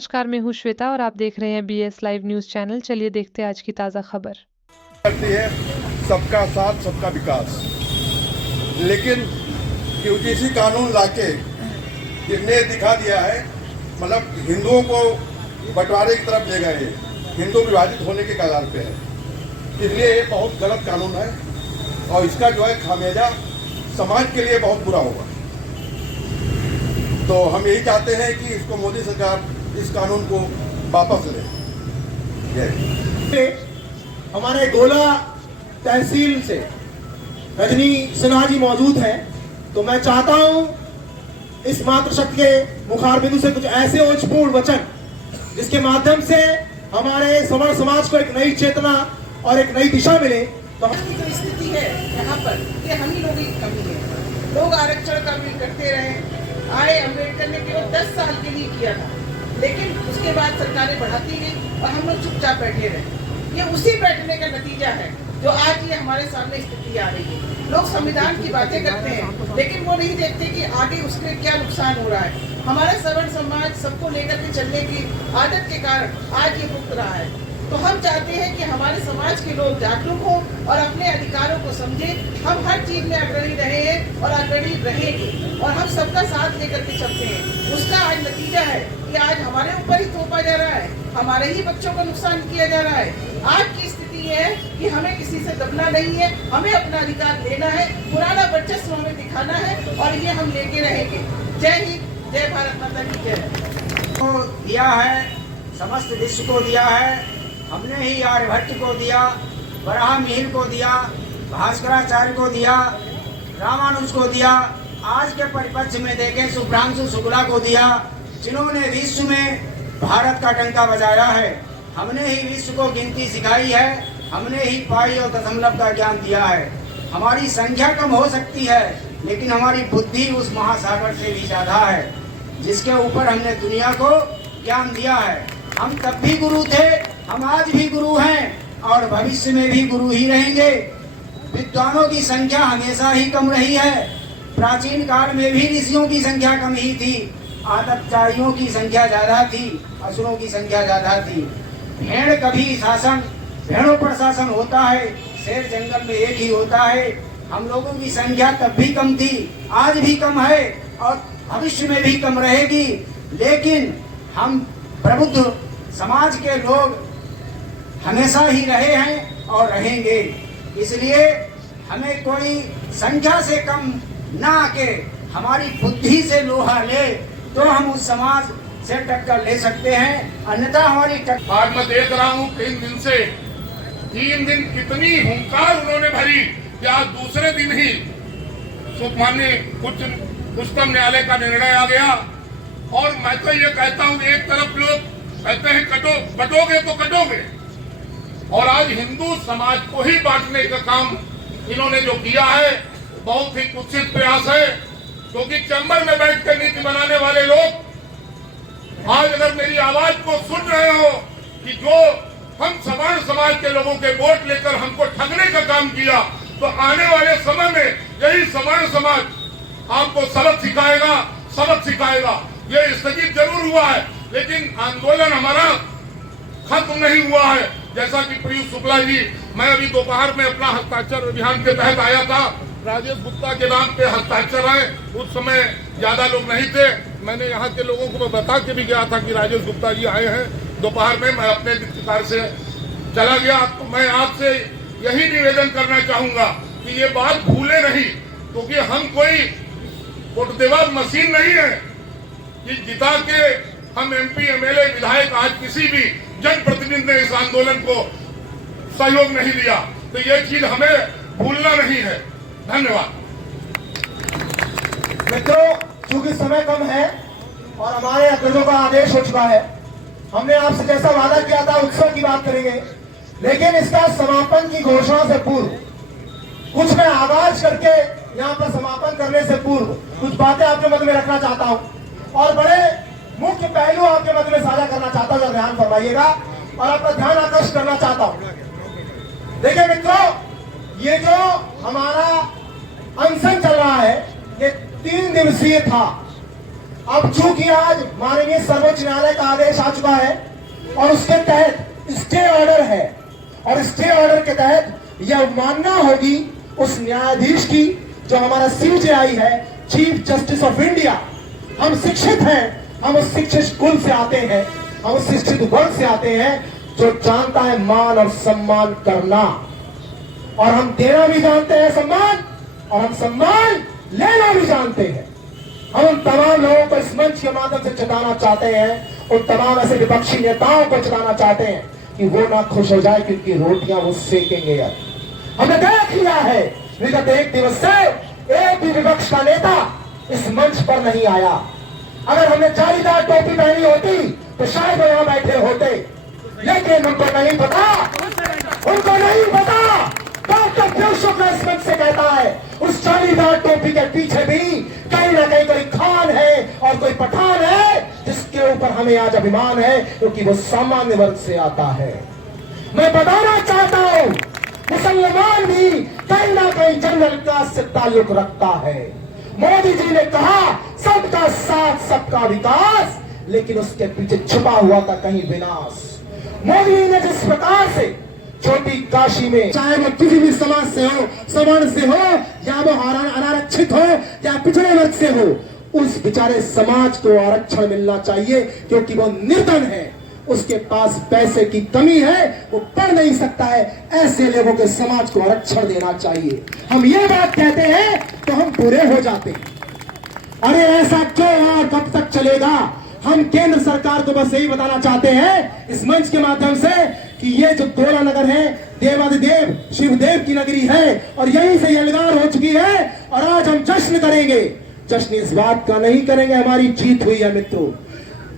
नमस्कार, मैं हूँ श्वेता और आप देख रहे हैं BS लाइव न्यूज़ चैनल। चलिए देखते हैं आज की ताज़ा खबर। करती है सबका साथ सबका विकास, लेकिन यूजीसी कानून लाके जिसने दिखा दिया है, मतलब हिंदुओं को बंटवारे की तरफ ले गए, हिंदू विभाजित होने के कगार पे है। इसलिए ये बहुत गलत कानून है और इसका जो है खामियाजा समाज के लिए बहुत बुरा होगा। तो हम यही चाहते हैं कि इसको मोदी सरकार इस कानून को वापस ले। हमारे गोला तहसील से रजनी सिन्हा जी मौजूद हैं, तो मैं चाहता हूं इस मातृशक्ति के मुखार बिंदु से कुछ ऐसे ओजपूर्ण वचन जिसके माध्यम से हमारे सवर्ण समाज को एक नई चेतना और एक नई दिशा मिले। तो जो स्थिति है यहाँ पर, ये हम ही लोगों की कमी है। लोग आरक्षण का भी करते रहे, आए अम्बेडकर ने केवल 10 साल के लिए किया था, लेकिन उसके बाद सरकारें बढ़ाती गई और हम लोग चुपचाप बैठे रहे। ये उसी बैठने का नतीजा है जो आज ये हमारे सामने स्थिति आ रही है। लोग संविधान की बातें करते हैं, लेकिन वो नहीं देखते कि आगे उसमें क्या नुकसान हो रहा है। हमारा सवर्ण समाज सबको लेकर के चलने की आदत के कारण आज ये भुगत रहा है। तो हम चाहते हैं कि हमारे समाज के लोग जागरूक हों और अपने अधिकारों को समझें। हम हर चीज में अग्रणी रहे हैं और अग्रणी रहेंगे और हम सबका साथ लेकर के चलते हैं। उसका आज नतीजा है कि आज हमारे ऊपर ही थोपा जा रहा है, हमारे ही बच्चों को नुकसान किया जा रहा है। आज की स्थिति है कि हमें किसी से दबना नहीं है, हमें अपना अधिकार लेना है, पुराना वर्चस्व हमें दिखाना है और ये हम लेके रहेंगे। जय हिंद, जय भारत माता की जय। को दिया है, समस्त विश्व को दिया है। हमने ही आर्यभट्ट को दिया, वराह मिहिर को दिया, भास्कराचार्य को दिया, रामानुज को दिया। आज के परिपक्ष में देखें शुभ्रांशु शुक्ला को दिया, जिन्होंने विश्व में भारत का डंका बजाया है। हमने ही विश्व को गिनती सिखाई है, हमने ही पाई और दशमलव का ज्ञान दिया है। हमारी संख्या कम हो सकती है, लेकिन हमारी बुद्धि उस महासागर से भी ज्यादा है, जिसके ऊपर हमने दुनिया को ज्ञान दिया है। हम तब भी गुरु थे, हम आज भी गुरु हैं और भविष्य में भी गुरु ही रहेंगे। विद्वानों की संख्या हमेशा ही कम रही है। प्राचीन काल में भी ऋषियों की संख्या कम ही थी, आतपचारियों की संख्या ज्यादा थी, असुरों की संख्या ज्यादा थी। भेड़ कभी शासन, भेड़ों पर शासन होता है, शेर जंगल में एक ही होता है। हम लोगों की संख्या तब भी कम थी, आज भी कम है और भविष्य में भी कम रहेगी। लेकिन हम प्रबुद्ध समाज के लोग हमेशा ही रहे हैं और रहेंगे। इसलिए हमें कोई संख्या से कम ना आके हमारी बुद्धि से लोहा ले तो हम उस समाज से टक्कर ले सकते हैं, अन्यथा हमारी टक्कर। आज मैं देख रहा हूँ 3 दिन कितनी हुंकार उन्होंने भरी कि आज दूसरे दिन ही माननीय उच्चतम न्यायालय का निर्णय आ गया। और मैं तो ये कहता हूँ, एक तरफ लोग कहते हैं कटोगे तो कटोगे, और आज हिंदू समाज को ही बांटने का काम इन्होंने जो किया है बहुत ही कुत्सित प्रयास है। क्योंकि चैम्बर में बैठकर नीति बनाने वाले लोग आज अगर मेरी आवाज को सुन रहे हो कि जो हम सवर्ण समाज के लोगों के वोट लेकर हमको ठगने का काम किया, तो आने वाले समय में यही सवर्ण समाज आपको सबक सिखाएगा। ये स्थगित जरूर हुआ है, लेकिन आंदोलन हमारा खत्म नहीं हुआ है। जैसा कि पीयूष शुक्ला जी, मैं अभी दोपहर में अपना हस्ताक्षर अभियान के तहत आया था, राजेश गुप्ता के नाम पे हस्ताक्षर है। उस समय ज्यादा लोग नहीं थे, मैंने यहाँ के लोगों को मैं बता के भी गया था कि राजेश गुप्ता जी आए हैं। दोपहर में मैं अपने कार से चला गया। तो मैं आपसे यही निवेदन करना चाहूंगा कि ये बात भूले नहीं, क्योंकि हम कोई वोटदेवा मशीन नहीं है कि जिता के हम MP MLA विधायक आज किसी भी जनप्रतिनिधि ने इस आंदोलन को सहयोग नहीं दिया। तो ये चीज हमें भूलना नहीं है। धन्यवाद। मित्रों, चूंकि समय कम है और हमारे अग्रजों का आदेश हो चुका है, हमने आपसे जैसा वादा किया था उत्सव की बात करेंगे, लेकिन इसका समापन की घोषणा से पूर्व कुछ मैं आगाज करके यहाँ पर समापन करने से पूर्व कुछ बातें आपके मध्य में रखना चाहता हूँ और बड़े मुख्य पहलू आपके मध्य में साझा करना चाहता हूँ। ध्यान फरमाइएगा और आपका ध्यान आकर्षित करना चाहता हूँ। देखिए मित्रों, ये जो हमारा अनशन चल रहा है ये 3 दिवसीय था। अब चूंकि आज माननीय सर्वोच्च न्यायालय का आदेश आ आ चुका है और उसके तहत स्टे ऑर्डर है, और स्टे ऑर्डर के तहत यह मानना होगी उस न्यायाधीश की जो हमारा CJI है, चीफ जस्टिस ऑफ इंडिया। हम शिक्षित हैं, हम उस शिक्षित कुल से आते हैं, हम उस शिक्षित वर्ग से आते हैं जो जानता है मान और सम्मान करना, और हम देना भी जानते हैं सम्मान, और हम सम्मान लेना भी जानते हैं। हम उन तमाम लोगों को इस मंच के माध्यम से चेताना चाहते हैं, उन तमाम ऐसे विपक्षी नेताओं को चेताना चाहते हैं कि वो ना खुश हो जाए क्योंकि रोटियां वो सेकेंगे। यार हमने देख लिया है विगत एक दिवस से एक भी विपक्ष का नेता इस मंच पर नहीं आया। अगर हमने जालीदार टोपी पहनी होती तो शायद वहां बैठे होते, लेकिन उनको नहीं पता, उनको नहीं पता। डॉक्टर पीयूष शुक्ला इस मंच से कहता है उस जालीदार टोपी के पीछे भी कहीं ना कहीं कोई खान है और कोई पठान है जिसके ऊपर हमें आज अभिमान है, क्योंकि वो सामान्य वर्ग से आता है। मैं बताना चाहता हूं मुसलमान भी कहीं ना कहीं जनरल क्लास से ताल्लुक रखता है। मोदी जी ने कहा सबका साथ सबका विकास, लेकिन उसके पीछे छुपा हुआ था कहीं विनाश। मोदी जी ने जिस प्रकार से छोटी काशी में, चाहे वो किसी भी समाज से हो, सवर्ण से हो, या वो अनारक्षित हो या पिछड़े वर्ग से हो, उस बेचारे समाज को आरक्षण मिलना चाहिए क्योंकि वो निर्धन है, उसके पास पैसे की कमी है, वो पढ़ नहीं सकता है। ऐसे लोगों के समाज को आरक्षण देना चाहिए। हम ये बात कहते हैं तो हम बुरे हो जाते हैं। अरे ऐसा क्यों और कब तक चलेगा? हम केंद्र सरकार को बस यही बताना चाहते हैं इस मंच के माध्यम से कि ये जो गोला नगर है देवादिदेव शिवदेव की नगरी है और यहीं से यलगार हो चुकी है, और आज हम जश्न करेंगे। जश्न इस बात का नहीं करेंगे हमारी जीत हुई है मित्रों,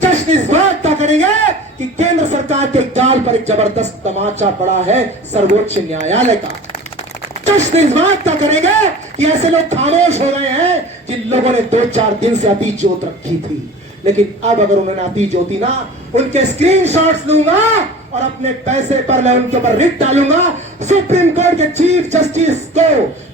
जश्न इस बात का करेंगे कि केंद्र सरकार के गाल पर एक जबरदस्त तमाचा पड़ा है सर्वोच्च न्यायालय का। जश्न इस बात का करेंगे कि ऐसे लोग खामोश हो गए हैं जिन लोगों ने 2-4 दिन से अति ज्योत रखी थी, लेकिन अब अगर उन्होंने अति ज्योति ना, उनके स्क्रीनशॉट्स लूंगा और अपने पैसे पर मैं उनके ऊपर रिट डालूंगा। सुप्रीम कोर्ट के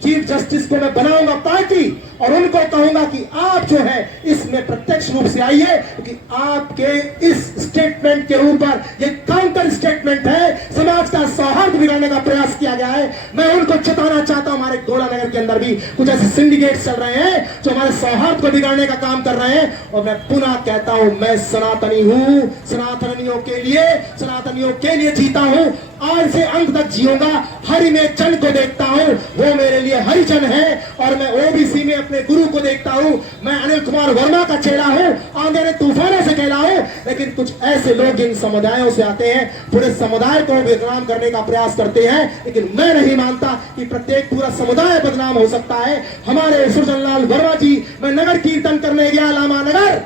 चीफ जस्टिस को मैं बनाऊंगा पार्टी, और उनको कहूंगा कि आप जो है इसमें प्रत्यक्ष रूप से आइए, क्योंकि आपके इस स्टेटमेंट के ऊपर ये काउंटर स्टेटमेंट है, समाज का सौहार्द बिगाड़ने का प्रयास किया गया है। मैं उनको चेताना चाहता हूं, हमारे गोला नगर के अंदर भी कुछ ऐसे सिंडिकेट चल रहे हैं जो हमारे सौहार्द को बिगाड़ने का काम कर रहे हैं। और मैं पुनः कहता हूं, मैं सनातनी हूं, सनातनियों के लिए जीता हूं, आज से अंत तक जीऊंगा। हरि में जन को देखता हूं, वो मेरे लिए हरिजन है, और मैं ओबीसी में अपने गुरु को देखता हूं। मैं अनिल कुमार वर्मा का चेला हूं, आंधे ने तूफानों से कहला हूं, लेकिन कुछ ऐसे लोग इन समुदायों से आते हैं, पूरे समुदाय को बदनाम करने का प्रयास करते हैं, लेकिन मैं नहीं मानता कि प्रत्येक पूरा समुदाय बदनाम हो सकता है। हमारे सुरजनलाल वर्मा जी, मैं नगर कीर्तन करने गया लामा नगर,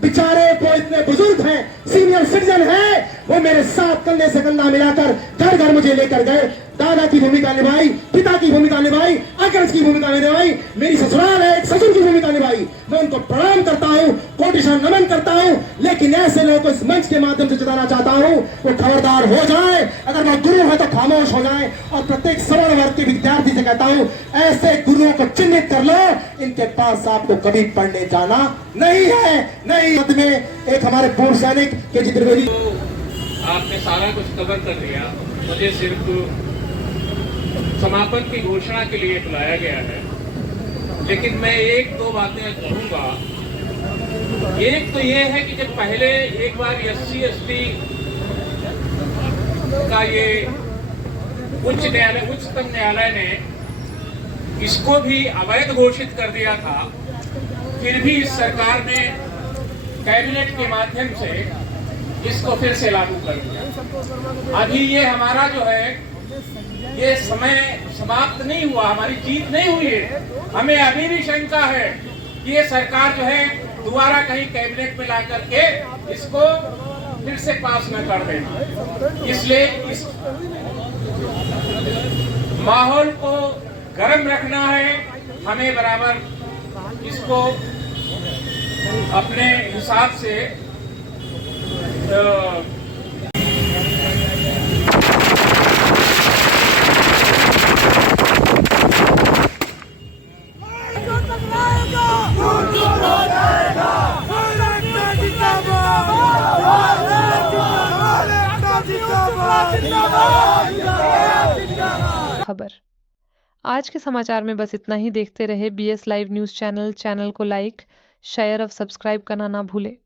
बेचारे को इतने बुजुर्ग हैं, सीनियर सिटीजन हैं, वो मेरे साथ कंधे से कंधा मिलाकर घर घर मुझे लेकर गए, दादा की भूमिका निभाई, पिता की भूमिका निभाई, अग्रज की भूमिका निभाई, मेरी ससुराल है एक ससुर की भूमिका निभाई। मैं उनको प्रणाम करता हूँ, कोटिशा नमन करता हूँ, लेकिन ऐसे लोगों को इस मंच के माध्यम से चेताना चाहता हूँ, वो खबरदार हो जाए, अगर वो गुरु है तो खामोश हो जाए। और प्रत्येक सवर्ण वर्ग के विद्यार्थी से कहता हूँ, ऐसे गुरुओं को चिन्हित कर लो, इनके पास आपको कभी पढ़ने जाना नहीं है। नहीं मत में एक हमारे पूर्व सैनिक के त्रिवेदी, आपने सारा कुछ कवर कर दिया, मुझे सिर्फ समापन की घोषणा के लिए बुलाया गया है, लेकिन मैं 1-2 बातें कहूंगा। एक तो ये है कि जब पहले एक बार SC/ST का ये उच्चतम न्यायालय ने इसको भी अवैध घोषित कर दिया था, फिर भी इस सरकार ने कैबिनेट के माध्यम से इसको फिर से लागू कर दिया। अभी ये हमारा जो है ये समय समाप्त नहीं हुआ, हमारी जीत नहीं हुई है। हमें अभी भी शंका है कि ये सरकार जो है दोबारा कहीं कैबिनेट में ला करके इसको फिर से पास न कर देना। इसलिए इस माहौल को गर्म रखना है, हमें बराबर इसको अपने हिसाब से जाएगा। खबर। आज के समाचार में बस इतना ही। देखते रहे BS लाइव न्यूज़ चैनल को लाइक, शेयर और सब्सक्राइब करना ना भूलें।